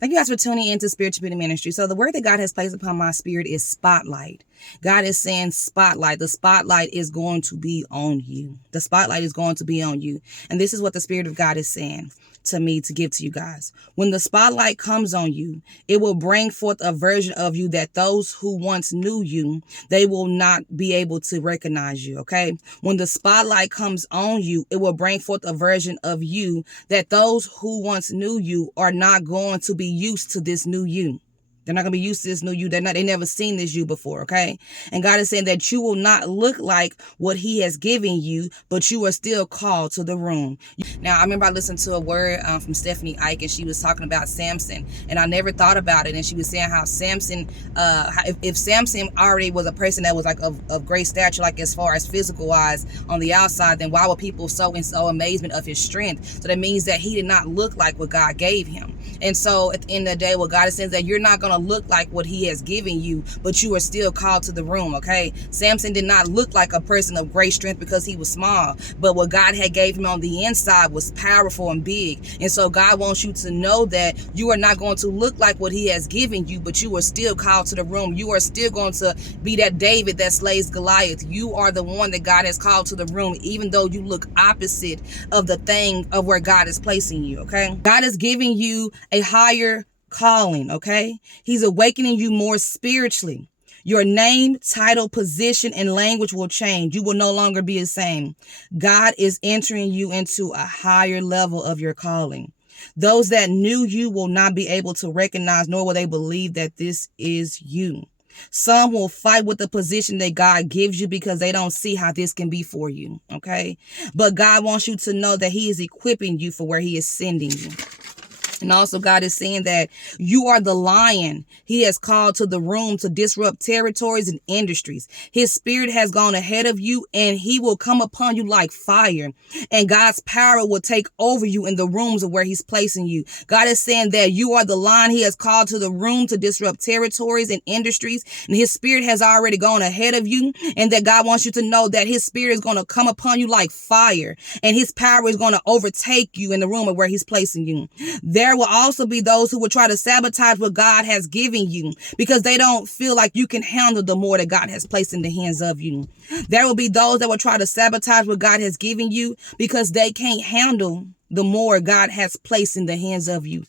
Thank you guys for tuning into Spiritual Beauty Ministry. So the word that God has placed upon my spirit is spotlight. God is saying spotlight. The spotlight is going to be on you. The spotlight is going to be on you. And this is what the Spirit of God is saying to me to give to you guys. When the spotlight comes on you, it will bring forth a version of you that those who once knew you, they will not be able to recognize you, okay? When the spotlight comes on you, it will bring forth a version of you that those who once knew you are not going to be used to this new you. They're not going to be used to this new you. They never seen this you before, okay? And God is saying that you will not look like what he has given you, but you are still called to the room. Now, I remember I listened to a word from Stephanie Ike, and she was talking about Samson, and I never thought about it. And she was saying how Samson, if Samson already was a person that was like of great stature, like as far as physical wise on the outside, then why were people so in amazement of his strength? So that means that he did not look like what God gave him. And so at the end of the day, what God is saying is that you're not going to look like what he has given you, but you are still called to the room, okay? Samson did not look like a person of great strength because he was small, but what God had gave him on the inside was powerful and big. And so God wants you to know that you are not going to look like what he has given you, but you are still called to the room. You are still going to be that David that slays Goliath. You are the one that God has called to the room, even though you look opposite of the thing of where God is placing you, okay? God is giving you a higher calling, okay? He's awakening you more spiritually. Your name, title, position, and language will change. You will no longer be the same. God is entering you into a higher level of your calling. Those that knew you will not be able to recognize, nor will they believe that this is you. Some will fight with the position that God gives you because they don't see how this can be for you, okay? But God wants you to know that he is equipping you for where he is sending you. And also God is saying that you are the lion he has called to the room to disrupt territories and industries. His spirit has gone ahead of you, and he will come upon you like fire, and God's power will take over you in the rooms of where he's placing you. God is saying that you are the lion he has called to the room to disrupt territories and industries, and his spirit has already gone ahead of you, and that God wants you to know that his spirit is going to come upon you like fire, and his power is going to overtake you in the room of where he's placing you. There will also be those who will try to sabotage what God has given you because they don't feel like you can handle the more that God has placed in the hands of you. There will be those that will try to sabotage what God has given you because they can't handle the more God has placed in the hands of you.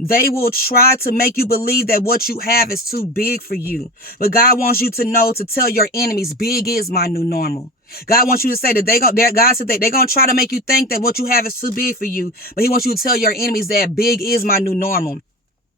They will try to make you believe that what you have is too big for you. But God wants you to know, to tell your enemies, big is my new normal. God wants you to say that God said that they're going to try to make you think that what you have is too big for you. But he wants you to tell your enemies that big is my new normal.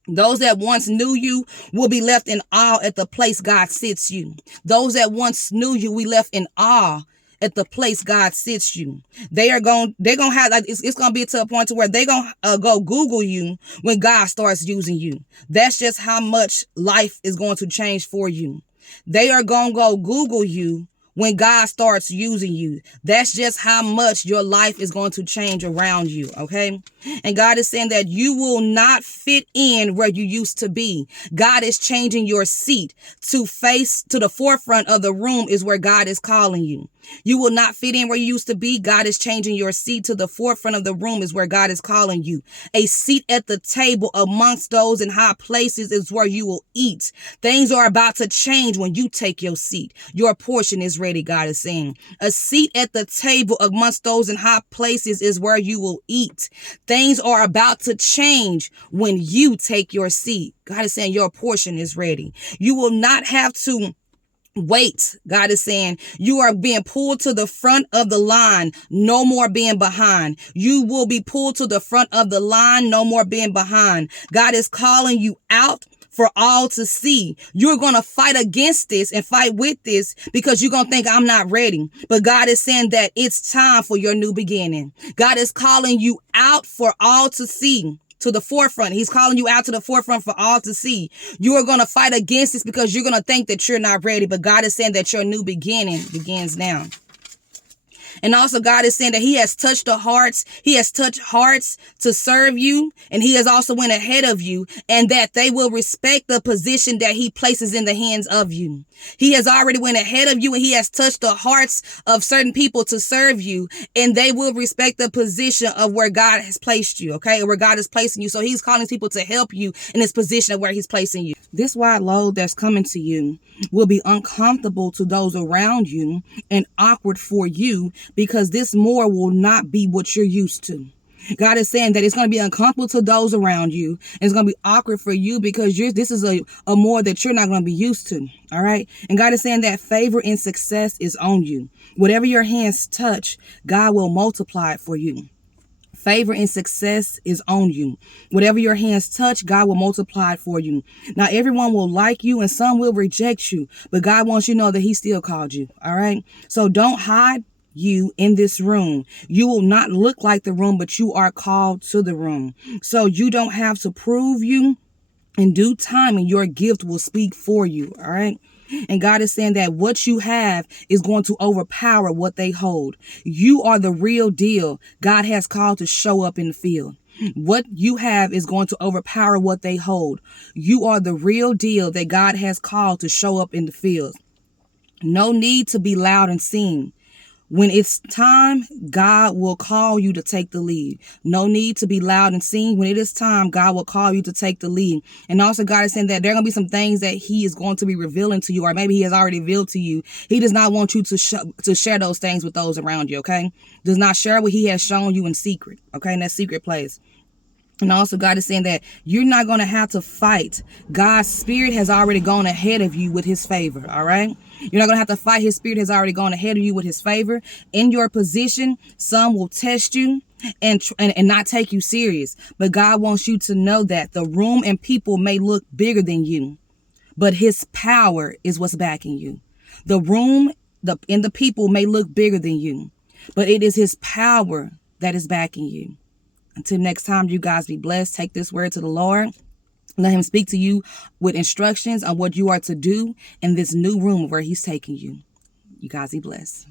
Those that once knew you will be left in awe at the place God sits you. Those that once knew you, we left in awe at the place God sits you. They're going to have, like, it's going to be to a point to where they're going to go Google you when God starts using you. That's just how much life is going to change for you. They are going to go Google you when God starts using you. That's just how much your life is going to change around you, okay? And God is saying that you will not fit in where you used to be. God is changing your seat to face to the forefront of the room is where God is calling you. You will not fit in where you used to be. God is changing your seat to the forefront of the room is where God is calling you. A seat at the table amongst those in high places is where you will eat. Things are about to change when you take your seat. Your portion is ready, God is saying. A seat at the table amongst those in high places is where you will eat. Things are about to change when you take your seat. God is saying your portion is ready. You will not have to wait. God is saying you are being pulled to the front of the line. No more being behind. You will be pulled to the front of the line. No more being behind. God is calling you out for all to see. You're going to fight against this and fight with this because you're going to think I'm not ready. But God is saying that it's time for your new beginning. God is calling you out for all to see. To the forefront. He's calling you out to the forefront for all to see. You are going to fight against this because you're going to think that you're not ready. But God is saying that your new beginning begins now. And also God is saying that he has touched the hearts. He has touched hearts to serve you. And he has also went ahead of you, and that they will respect the position that he places in the hands of you. He has already went ahead of you, and he has touched the hearts of certain people to serve you, and they will respect the position of where God has placed you, okay? Or where God is placing you. So he's calling people to help you in this position of where he's placing you. This wide load that's coming to you will be uncomfortable to those around you and awkward for you, because this more will not be what you're used to. God is saying that it's going to be uncomfortable to those around you. And it's going to be awkward for you because this is a more that you're not going to be used to. All right. And God is saying that favor and success is on you. Whatever your hands touch, God will multiply it for you. Favor and success is on you. Whatever your hands touch, God will multiply it for you. Now, everyone will like you and some will reject you, but God wants you to know that he still called you. All right. So don't hide you in this room. You will not look like the room, but you are called to the room. So you don't have to prove you. In due time, and your gift will speak for you. All right. And God is saying that what you have is going to overpower what they hold. You are the real deal God has called to show up in the field. What you have is going to overpower what they hold. You are the real deal that God has called to show up in the field. No need to be loud and sing. When it's time, God will call you to take the lead. No need to be loud and sing. When it is time, God will call you to take the lead. And also God is saying that there are going to be some things that he is going to be revealing to you, or maybe he has already revealed to you. He does not want you to share those things with those around you, okay? Does not share what he has shown you in secret, okay? In that secret place. And also God is saying that you're not going to have to fight. God's spirit has already gone ahead of you with his favor. All right. You're not going to have to fight. His spirit has already gone ahead of you with his favor. In your position, some will test you and not take you serious. But God wants you to know that the room and people may look bigger than you, but his power is what's backing you. The room and the people may look bigger than you, but it is his power that is backing you. Until next time, you guys be blessed. Take this word to the Lord. Let him speak to you with instructions on what you are to do in this new room where he's taking you. You guys be blessed.